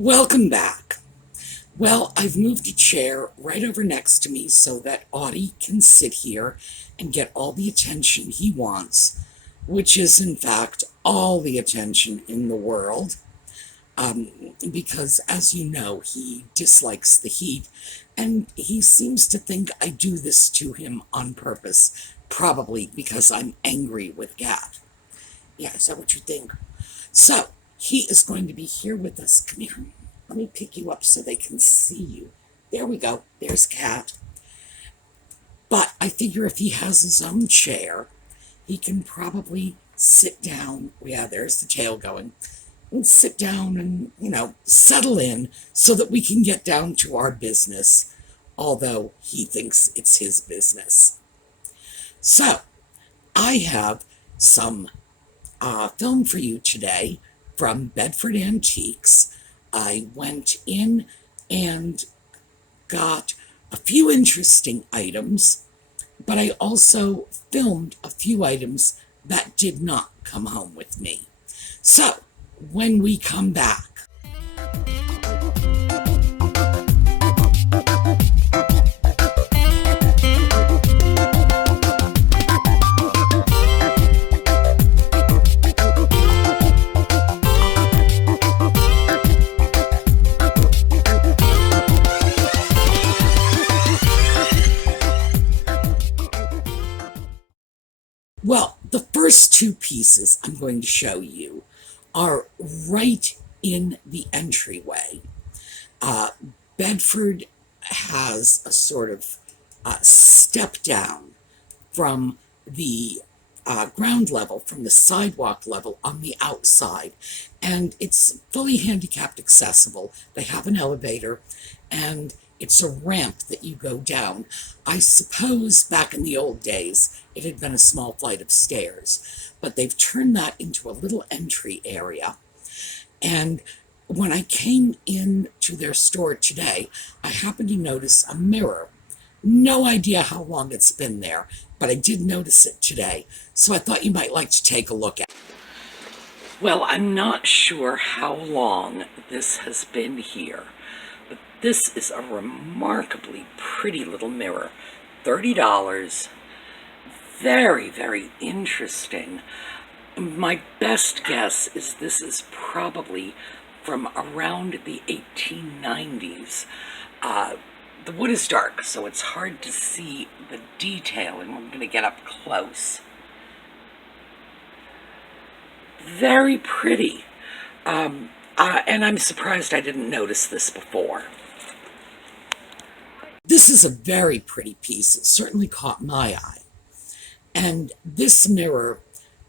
Welcome back. Well, I've moved a chair right over next to me so that Audie can sit here and get all the attention he wants, which is in fact all the attention in the world, because as you know, he dislikes the heat, and he seems to think I do this to him on purpose, probably because I'm angry with Gat. Yeah, is that what you think? So, he is going to be here with us. Come here. Let me pick you up so they can see you. There we go. There's Cat. But I figure if he has his own chair, he can probably sit down. Yeah, there's the tail going. And sit down and, settle in so that we can get down to our business, although he thinks it's his business. So, I have some film for you today from Bedford Antiques. I went in and got a few interesting items, but I also filmed a few items that did not come home with me. So, when we come back, well, the first two pieces I'm going to show you are right in the entryway. Bedford has a sort of step down from the ground level, from the sidewalk level on the outside, and it's fully handicapped accessible. They have an elevator, and it's a ramp that you go down. I suppose back in the old days, it had been a small flight of stairs, but they've turned that into a little entry area. And when I came into their store today, I happened to notice a mirror. No idea how long it's been there, but I did notice it today, so I thought you might like to take a look at it. Well, I'm not sure how long this has been here, but this is a remarkably pretty little mirror. $30. Very, very interesting. My best guess is this is probably from around the 1890s. The wood is dark, so it's hard to see the detail, and I'm going to get up close. Very pretty. And I'm surprised I didn't notice this before. This is a very pretty piece. It certainly caught my eye. And this mirror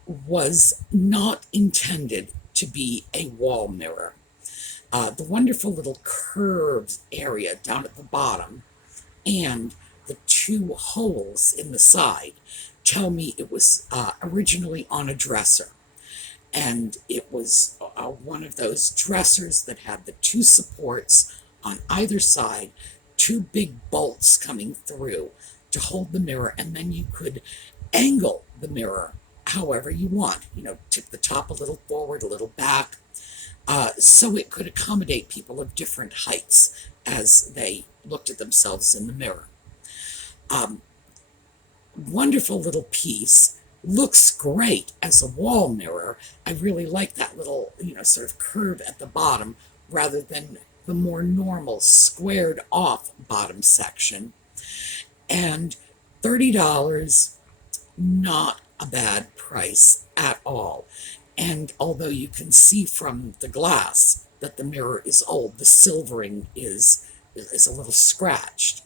was not intended to be a wall mirror. The wonderful little curved area down at the bottom and the two holes in the side tell me it was originally on a dresser. And it was one of those dressers that had the two supports on either side, two big bolts coming through to hold the mirror, and then you could angle the mirror however you want. Tip the top a little forward, a little back, so it could accommodate people of different heights as they looked at themselves in the mirror. Wonderful little piece. Looks great as a wall mirror. I really like that little, sort of curve at the bottom rather than the more normal squared off bottom section. And $30, not a bad price at all. And although you can see from the glass that the mirror is old, the silvering is a little scratched.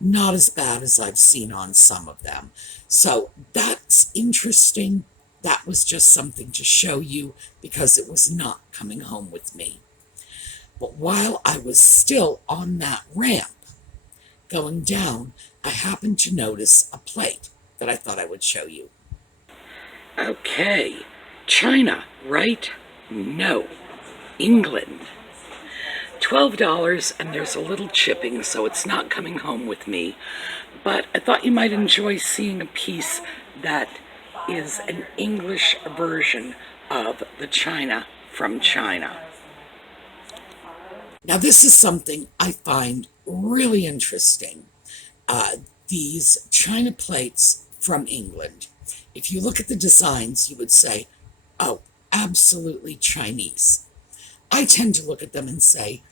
Not as bad as I've seen on some of them. So that's interesting. That was just something to show you because it was not coming home with me. But while I was still on that ramp going down, I happened to notice a plate that I thought I would show you. Okay, China, right? No, England. $12, and there's a little chipping, so it's not coming home with me. But I thought you might enjoy seeing a piece that is an English version of the China from China. Now, this is something I find really interesting. These china plates from England. If you look at the designs, you would say, oh, absolutely Chinese. I tend to look at them and say,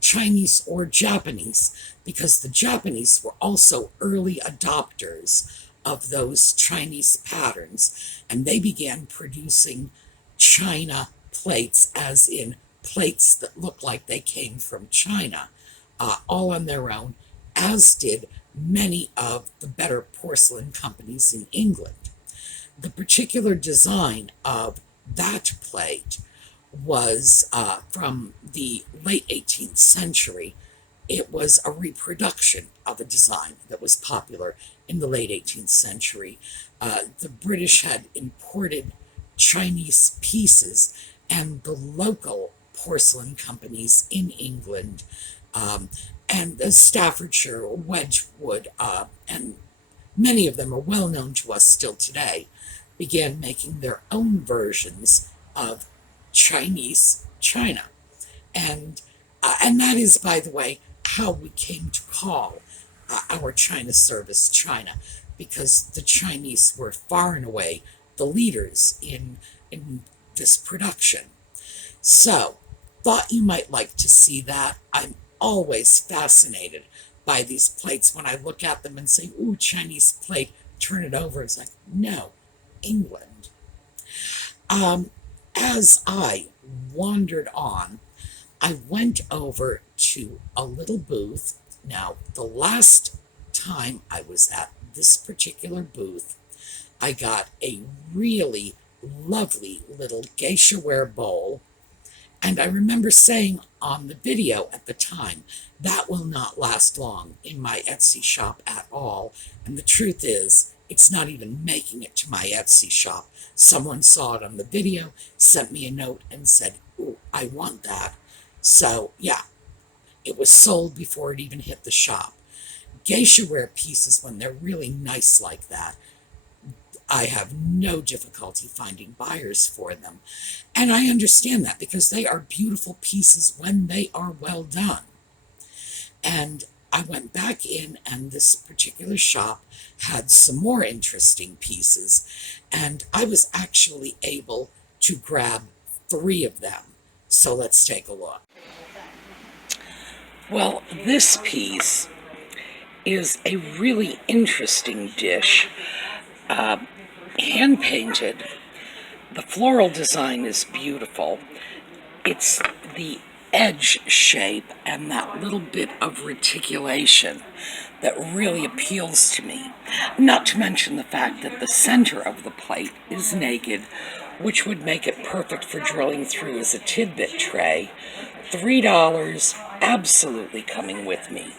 Chinese or Japanese, because the Japanese were also early adopters of those Chinese patterns, and they began producing china plates, as in plates that look like they came from China, all on their own, as did many of the better porcelain companies in England. The particular design of that plate was from the late 18th century. It was a reproduction of a design that was popular in the late 18th century. The British had imported Chinese pieces, and the local porcelain companies in England, and Staffordshire, Wedgwood, and many of them are well known to us still today, began making their own versions of Chinese china. And that is, by the way, how we came to call our China service China, because the Chinese were far and away the leaders in this production. So, thought you might like to see that. I'm always fascinated by these plates when I look at them and say, ooh, Chinese plate, turn it over. It's like, no, England. As I wandered on, I went over to a little booth. Now, the last time I was at this particular booth, I got a really lovely little geisha-ware bowl. And I remember saying on the video at the time, that will not last long in my Etsy shop at all. And the truth is, it's not even making it to my Etsy shop. Someone saw it on the video, sent me a note and said, ooh, I want that. So yeah, it was sold before it even hit the shop. Geisha-ware pieces, when they're really nice like that, I have no difficulty finding buyers for them. And I understand that, because they are beautiful pieces when they are well done. And I went back in, and this particular shop had some more interesting pieces, and I was actually able to grab 3 of them. So let's take a look. Well, this piece is a really interesting dish. Hand-painted. The floral design is beautiful. It's the edge shape and that little bit of reticulation that really appeals to me. Not to mention the fact that the center of the plate is naked, which would make it perfect for drilling through as a tidbit tray. $3, absolutely coming with me.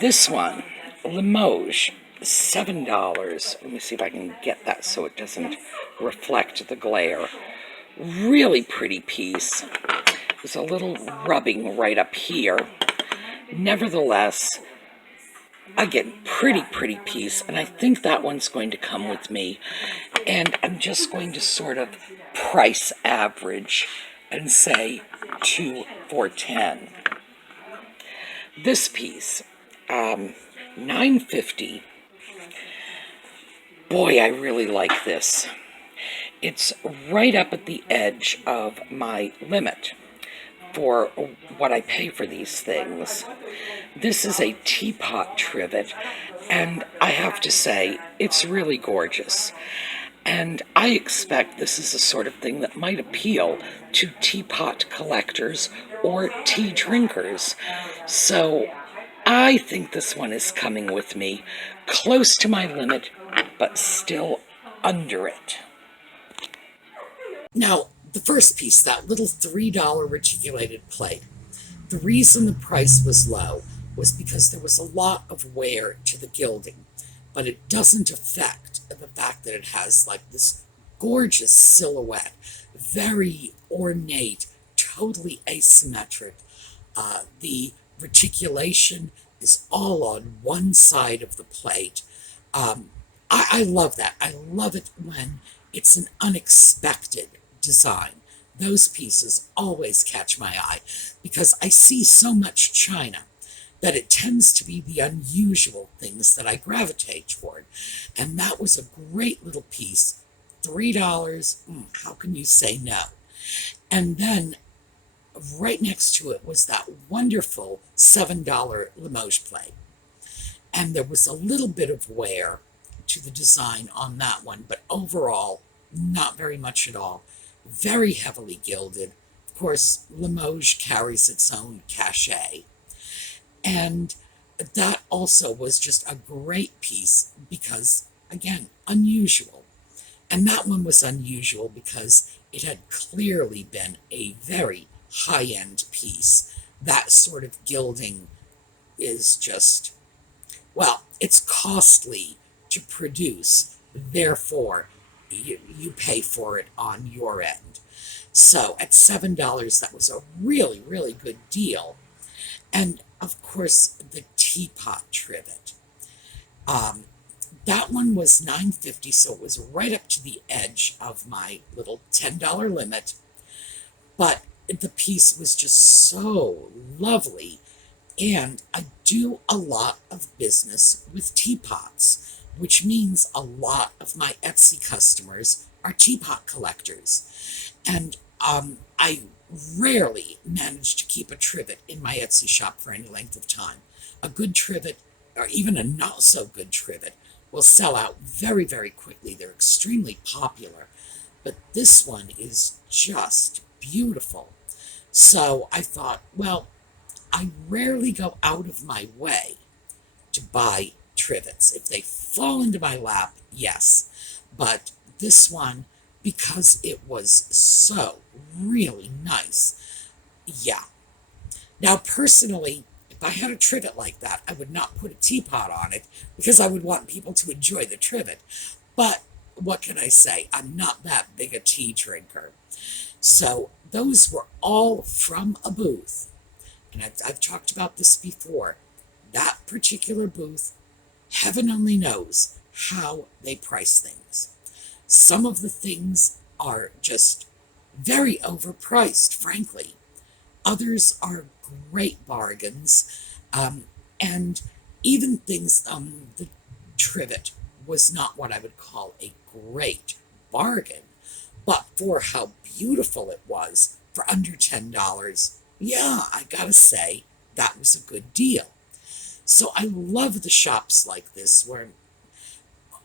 This one, Limoges, $7. Let me see if I can get that so it doesn't reflect the glare. Really pretty piece. There's a little rubbing right up here. Nevertheless, again, pretty piece, and I think that one's going to come with me. And I'm just going to sort of price average and say 2 for $10. This piece, $9.50. Boy, I really like this. It's right up at the edge of my limit for what I pay for these things. This is a teapot trivet, and I have to say, it's really gorgeous. And I expect this is the sort of thing that might appeal to teapot collectors or tea drinkers. So I think this one is coming with me, close to my limit, but still under it. Now, the first piece, that little $3 reticulated plate, the reason the price was low was because there was a lot of wear to the gilding, but it doesn't affect the fact that it has like this gorgeous silhouette, very ornate, totally asymmetric. The reticulation is all on one side of the plate. I love that. I love it when it's an unexpected design. those pieces always catch my eye because I see so much china that it tends to be the unusual things that I gravitate toward. And that was a great little piece. $3. How can you say no? And then right next to it was that wonderful $7 Limoges plate. And there was a little bit of wear to the design on that one, but overall, not very much at all. Very heavily gilded. Of course, Limoges carries its own cachet. And that also was just a great piece because, again, unusual. And that one was unusual because it had clearly been a very high-end piece. That sort of gilding is just, well, it's costly to produce. Therefore, you pay for it on your end. So at $7, that was a really, really good deal. And of course, the teapot trivet. That one was $9.50, so it was right up to the edge of my little $10 limit. But the piece was just so lovely. And I do a lot of business with teapots, which means a lot of my Etsy customers are teapot collectors. And I rarely manage to keep a trivet in my Etsy shop for any length of time. A good trivet, or even a not so good trivet, will sell out very, very quickly. They're extremely popular. But this one is just beautiful. So I thought, well, I rarely go out of my way to buy trivets. If they fall into my lap, yes. But this one, because it was so really nice, yeah. Now, personally, if I had a trivet like that, I would not put a teapot on it because I would want people to enjoy the trivet. But what can I say? I'm not that big a tea drinker. So those were all from a booth. And I've talked about this before. That particular booth, heaven only knows how they price things. Some of the things are just very overpriced, frankly. Others are great bargains. And even things, the trivet was not what I would call a great bargain. But for how beautiful it was, for under $10, yeah, I gotta say, that was a good deal. So I love the shops like this where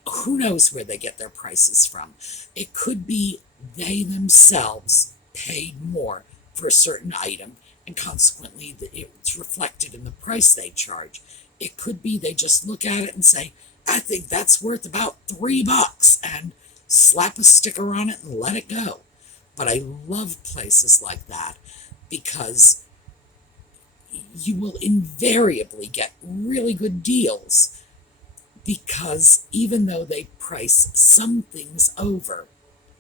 who knows where they get their prices from. It could be they themselves paid more for a certain item and consequently it's reflected in the price they charge. It could be they just look at it and say, I think that's worth about $3 and slap a sticker on it and let it go. But I love places like that because you will invariably get really good deals because even though they price some things over,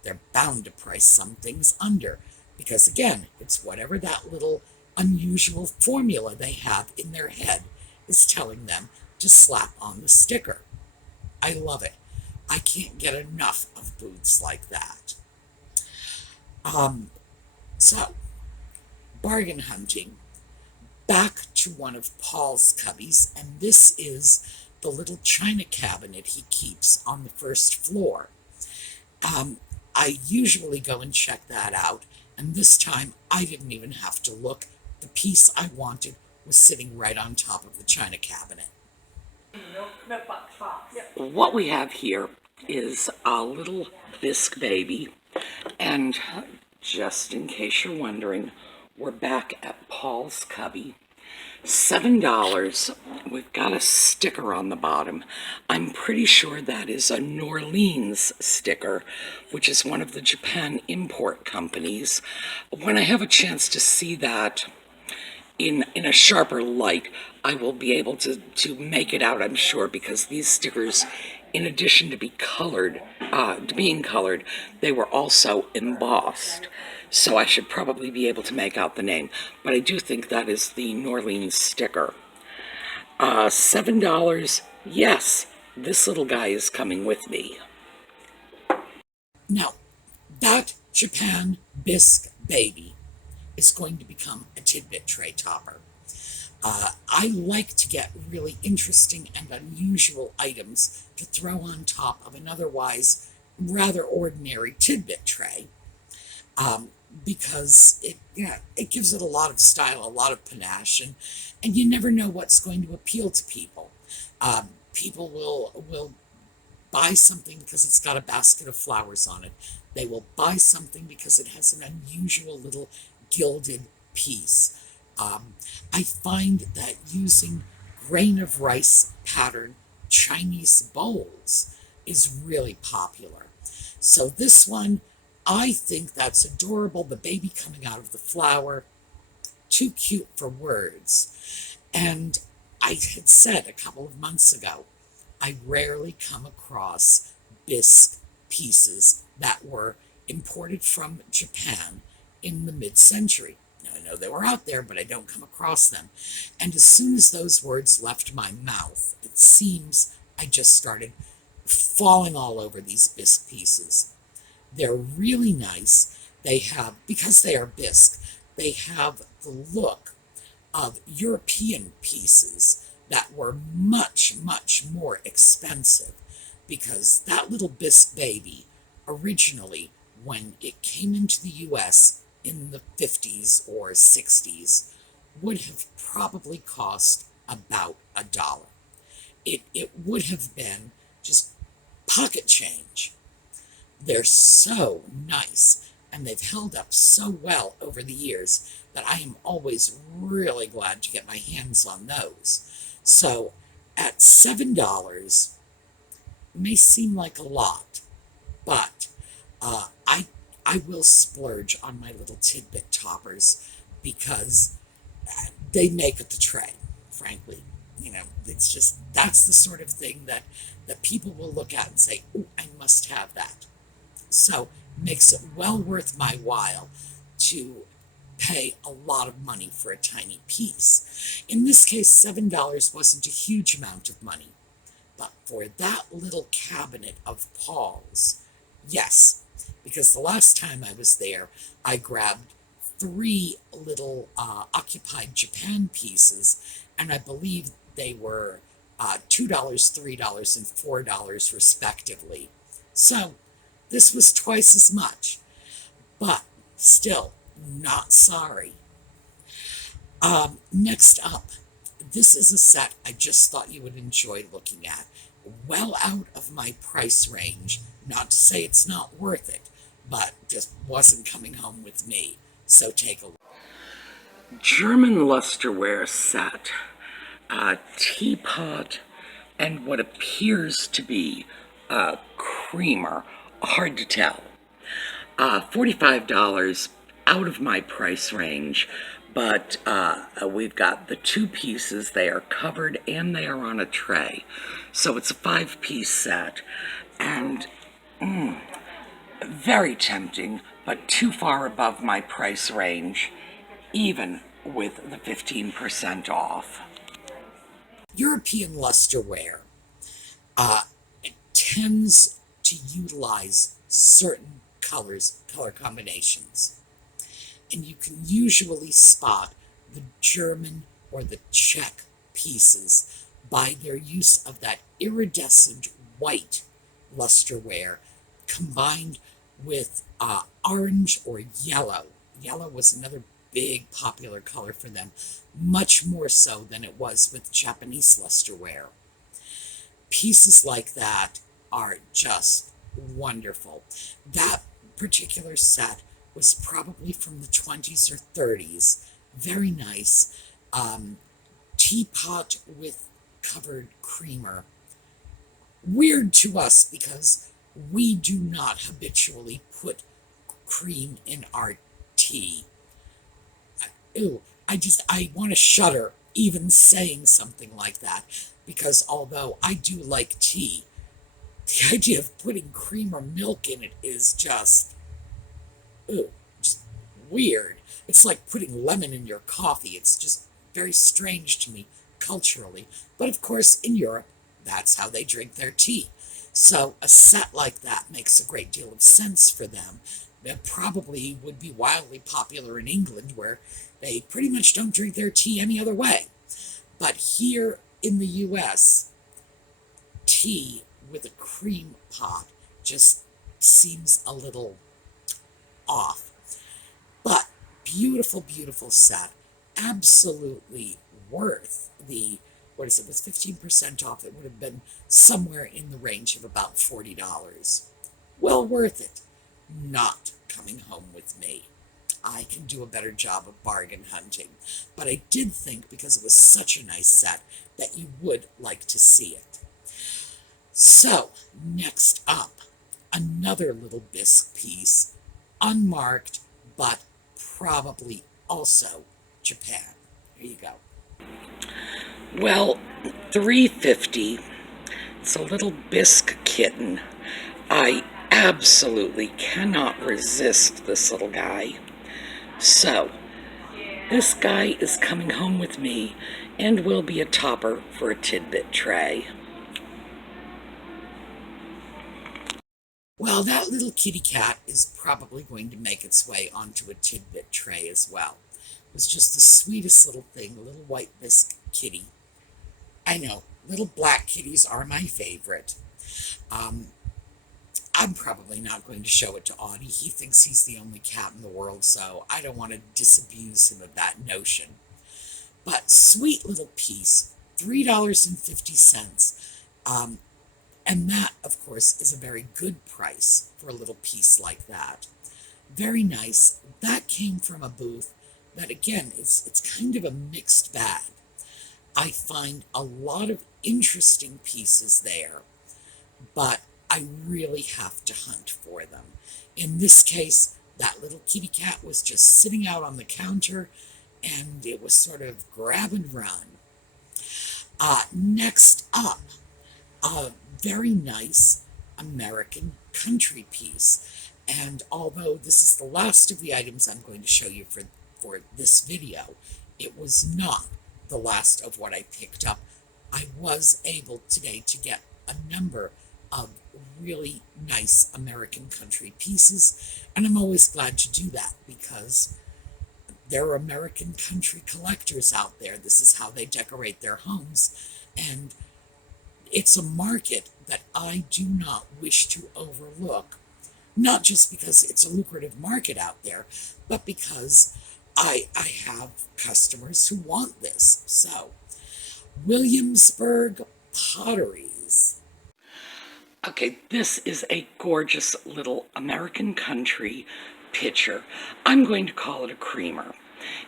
they're bound to price some things under because, again, it's whatever that little unusual formula they have in their head is telling them to slap on the sticker. I love it. I can't get enough of booths like that. So, bargain hunting. Back to one of Paul's cubbies, and this is the little china cabinet he keeps on the first floor. I usually go and check that out, and this time I didn't even have to look. The piece I wanted was sitting right on top of the china cabinet. What we have here is a little Bisque Baby, and just in case you're wondering, we're back at Paul's cubby. $7. We've got a sticker on the bottom. I'm pretty sure that is a New Orleans sticker, which is one of the Japan import companies. When I have a chance to see that in a sharper light, I will be able to make it out, I'm sure, because these stickers, in addition to being colored, they were also embossed. So I should probably be able to make out the name. But I do think that is the New Orleans sticker. $7, yes, this little guy is coming with me. Now, that Japan Bisque Baby is going to become a Tidbit tray topper. I like to get really interesting and unusual items to throw on top of an otherwise rather ordinary Tidbit tray, because it gives it a lot of style, a lot of panache, and you never know what's going to appeal to people. People will buy something because it's got a basket of flowers on it. They will buy something because it has an unusual little gilded piece. I find that using grain of rice pattern Chinese bowls is really popular. So this one, I think that's adorable. The baby coming out of the flower, too cute for words. And I had said a couple of months ago, I rarely come across bisque pieces that were imported from Japan in the mid-century. Now, I know they were out there, but I don't come across them. And as soon as those words left my mouth, it seems I just started falling all over these bisque pieces. They're really nice. They have, because they are bisque, they have the look of European pieces that were much, much more expensive, because that little Bisque Baby, originally, when it came into the US in the 50s or 60s, would have probably cost about $1. It would have been just pocket change. They're so nice, and they've held up so well over the years that I am always really glad to get my hands on those. So at $7, may seem like a lot, but I will splurge on my little Tidbit toppers because they make it the tray, frankly. It's just, that's the sort of thing that people will look at and say, "Oh, I must have that." So makes it well worth my while to pay a lot of money for a tiny piece. In this case, $7 wasn't a huge amount of money, but for that little cabinet of Paul's, yes, because the last time I was there, I grabbed 3 little occupied Japan pieces, and I believe they were $2, $3, and $4 respectively. So this was twice as much, but still not sorry. Next up, this is a set I just thought you would enjoy looking at. Well out of my price range. Not to say it's not worth it, but just wasn't coming home with me. So take a look. German Lusterware set. A teapot and what appears to be a creamer. Hard to tell. $45 out of my price range, but we've got the 2 pieces. They are covered and they are on a tray. So it's a 5-piece set, and very tempting, but too far above my price range, even with the 15% off. European Lusterware tends to utilize certain color combinations, and you can usually spot the German or the Czech pieces by their use of that iridescent white lusterware combined with orange or yellow. Yellow was another big popular color for them, much more so than it was with Japanese lusterware. Pieces like that are just wonderful. That particular set was probably from the 20s or 30s. Very nice. Teapot with covered creamer. Weird to us because we do not habitually put cream in our tea. Ew, I want to shudder even saying something like that, because although I do like tea, the idea of putting cream or milk in it is just weird. It's like putting lemon in your coffee. It's just very strange to me culturally. But of course, in Europe, that's how they drink their tea. So a set like that makes a great deal of sense for them. that probably would be wildly popular in England, where they pretty much don't drink their tea any other way. But here in the US, tea with a cream pot just seems a little off. But beautiful, beautiful set. Absolutely worth the, what is it, with 15% off, it would have been somewhere in the range of about $40. Well worth it. Not coming home with me. I can do a better job of bargain hunting. But I did think, because it was such a nice set, that you would like to see it. So, next up, another little bisque piece, unmarked, but probably also Japan. Here you go. Well, $3.50. It's a little bisque kitten. I absolutely cannot resist this little guy. So, this guy is coming home with me and will be a topper for a Tidbit tray. Well, that little kitty cat is probably going to make its way onto a Tidbit tray as well. It was just the sweetest little thing, a little white bisque kitty. I know, little black kitties are my favorite. I'm probably not going to show it to Audie. He thinks he's the only cat in the world, so I don't want to disabuse him of that notion. But sweet little piece, $3.50. And that, of course, is a very good price for a little piece like that. Very nice. That came from a booth that, again, it's kind of a mixed bag. I find a lot of interesting pieces there, but I really have to hunt for them. In this case, that little kitty cat was just sitting out on the counter, and it was sort of grab and run. Next up, a very nice American country piece. And although this is the last of the items I'm going to show you for this video, it was not the last of what I picked up. I was able today to get a number of really nice American country pieces, and I'm always glad to do that because there are American country collectors out there. This is how they decorate their homes, and it's a market that I do not wish to overlook, not just because it's a lucrative market out there, but because I have customers who want this. So, Williamsburg Potteries. Okay, this is a gorgeous little American country pitcher. I'm going to call it a creamer.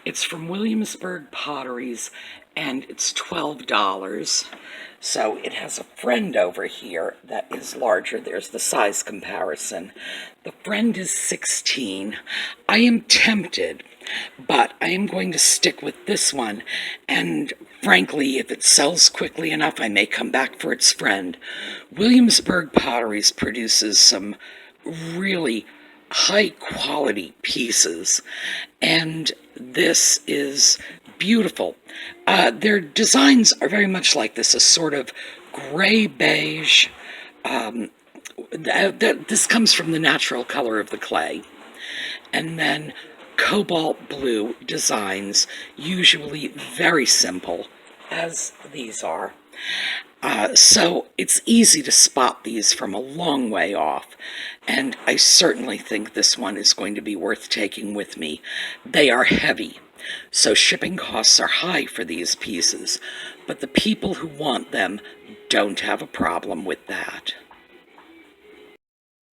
It's from Williamsburg Potteries, and it's $12. So it has a friend over here that is larger. There's the size comparison. The friend is 16. I am tempted, but I am going to stick with this one. And frankly, if it sells quickly enough, I may come back for its friend. Williamsburg Potteries produces some really high quality pieces, and this is beautiful. Their designs are very much like this, a sort of gray beige. This comes from the natural color of the clay. And then cobalt blue designs, usually very simple, as these are. So it's easy to spot these from a long way off, and I certainly think this one is going to be worth taking with me. They are heavy, so shipping costs are high for these pieces, but the people who want them don't have a problem with that.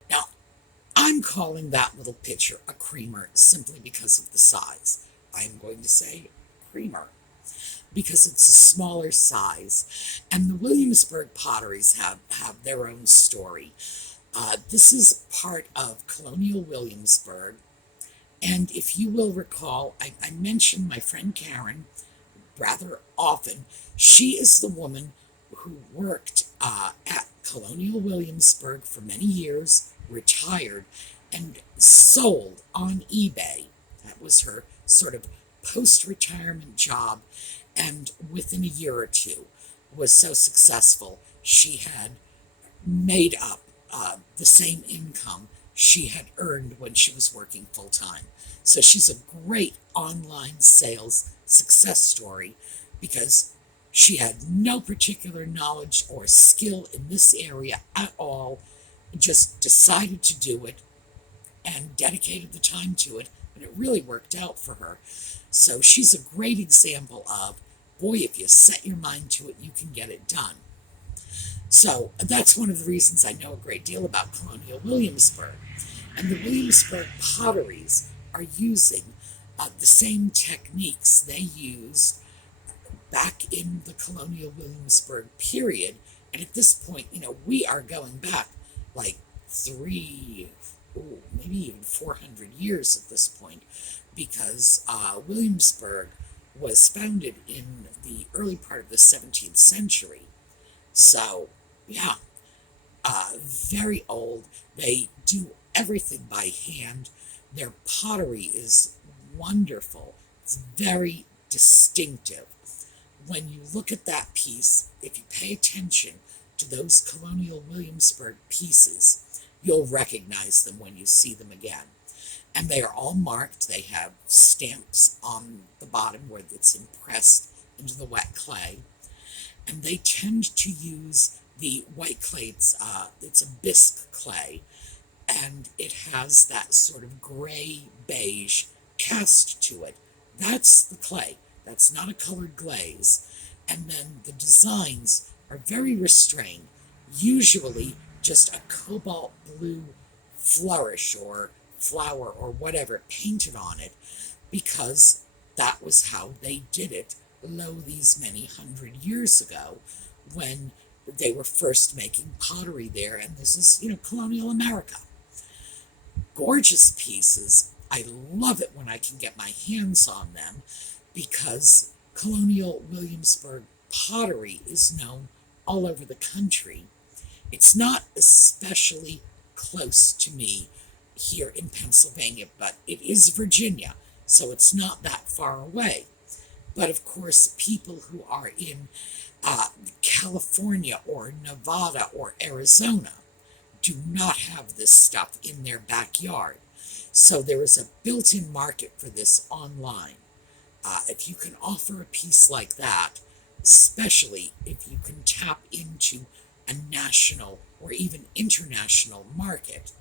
Now, I'm calling that little pitcher a creamer simply because of the size. I'm going to say creamer because it's a smaller size, and the Williamsburg Potteries have their own story. This is part of Colonial Williamsburg, and if you will recall, I mentioned my friend Karen rather often. She is the woman who worked at Colonial Williamsburg for many years, retired, and sold on eBay. That was her sort of post-retirement job, and within a year or two was so successful she had made up the same income she had earned when she was working full-time. So she's a great online sales success story because she had no particular knowledge or skill in this area at all, just decided to do it and dedicated the time to it, and it really worked out for her. So she's a great example of, boy, if you set your mind to it, you can get it done. So that's one of the reasons I know a great deal about Colonial Williamsburg. And the Williamsburg potteries are using the same techniques they used back in the Colonial Williamsburg period. And at this point, we are going back like maybe even 400 years at this point, because Williamsburg was founded in the early part of the 17th century. So, yeah, very old. They do everything by hand. Their pottery is wonderful. It's very distinctive. When you look at that piece, if you pay attention to those Colonial Williamsburg pieces, you'll recognize them when you see them again. And they are all marked. They have stamps on the bottom where it's impressed into the wet clay. And they tend to use the white clay. It's a bisque clay, and it has that sort of gray beige cast to it. That's the clay. That's not a colored glaze. And then the designs are very restrained, usually just a cobalt blue flourish or flower or whatever painted on it, because that was how they did it these many hundred years ago when they were first making pottery there. And this is, colonial America. Gorgeous pieces. I love it when I can get my hands on them, because Colonial Williamsburg pottery is known all over the country. It's not especially close to me here in Pennsylvania, but it is Virginia, so it's not that far away. But of course, people who are in California or Nevada or Arizona do not have this stuff in their backyard. So there is a built-in market for this online. If you can offer a piece like that, especially if you can tap into a national or even international market,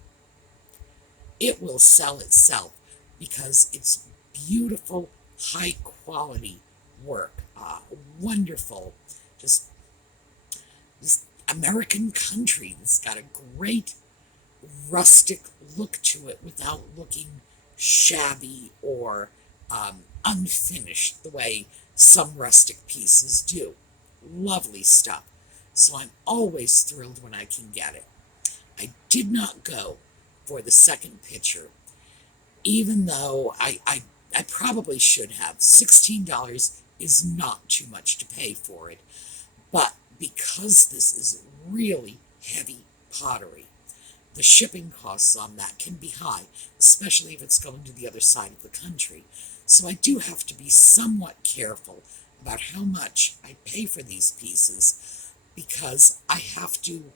it will sell itself, because it's beautiful, high quality work. Wonderful, just American country that's got a great rustic look to it without looking shabby or unfinished the way some rustic pieces do. Lovely stuff. So I'm always thrilled when I can get it. I did not go for the second picture, even though I probably should have. $16 is not too much to pay for it. But because this is really heavy pottery, the shipping costs on that can be high, especially if it's going to the other side of the country. So I do have to be somewhat careful about how much I pay for these pieces, because I have to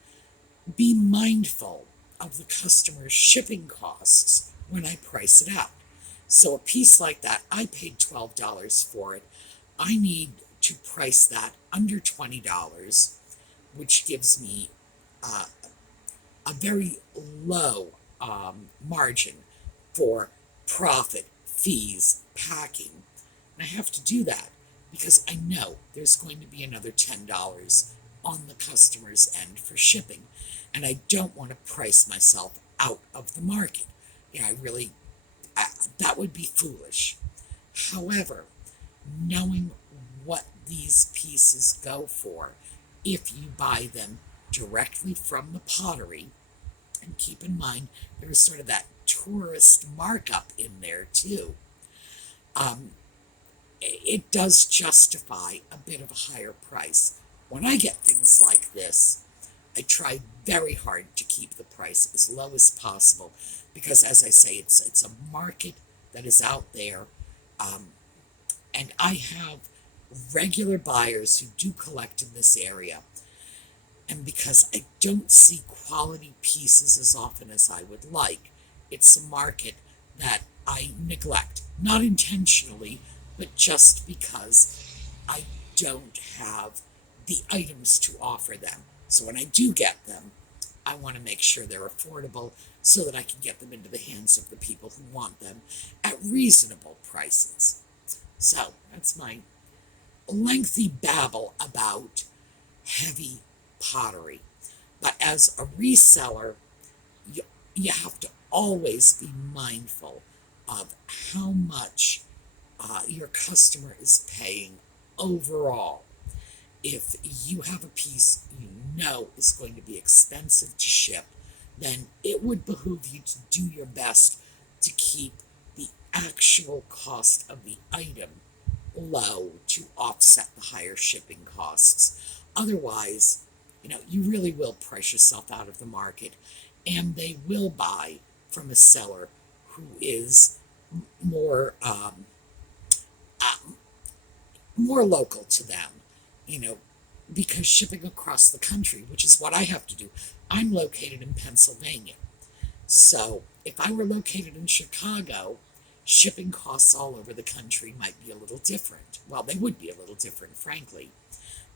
be mindful of the customer's shipping costs when I price it out. So a piece like that, I paid $12 for it. I need to price that under $20, which gives me a very low margin for profit, fees, packing. And I have to do that because I know there's going to be another $10 on the customer's end for shipping. And I don't want to price myself out of the market. That would be foolish. However, knowing what these pieces go for, if you buy them directly from the pottery, and keep in mind there's sort of that tourist markup in there too, it does justify a bit of a higher price. When I get things like this, I try very hard to keep the price as low as possible, because, as I say, it's a market that is out there, and I have regular buyers who do collect in this area, and because I don't see quality pieces as often as I would like, it's a market that I neglect. Not intentionally, but just because I don't have the items to offer them. So when I do get them, I want to make sure they're affordable so that I can get them into the hands of the people who want them at reasonable prices. So that's my lengthy babble about heavy pottery. But as a reseller, you have to always be mindful of how much your customer is paying overall. If you have a piece you know is going to be expensive to ship, then it would behoove you to do your best to keep the actual cost of the item low to offset the higher shipping costs. Otherwise, you really will price yourself out of the market, and they will buy from a seller who is more more local to them, because shipping across the country, which is what I have to do. I'm located in Pennsylvania. So if I were located in Chicago, shipping costs all over the country might be a little different. Well, they would be a little different, frankly.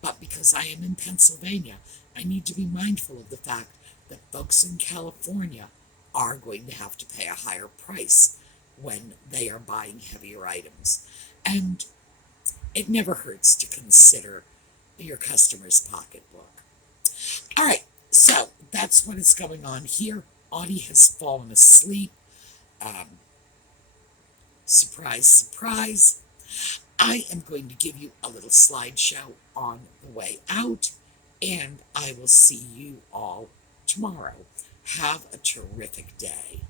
But because I am in Pennsylvania, I need to be mindful of the fact that folks in California are going to have to pay a higher price when they are buying heavier items. And it never hurts to consider your customer's pocketbook. All right, so that's what is going on here. Audie has fallen asleep. Surprise, surprise. I am going to give you a little slideshow on the way out, and I will see you all tomorrow. Have a terrific day.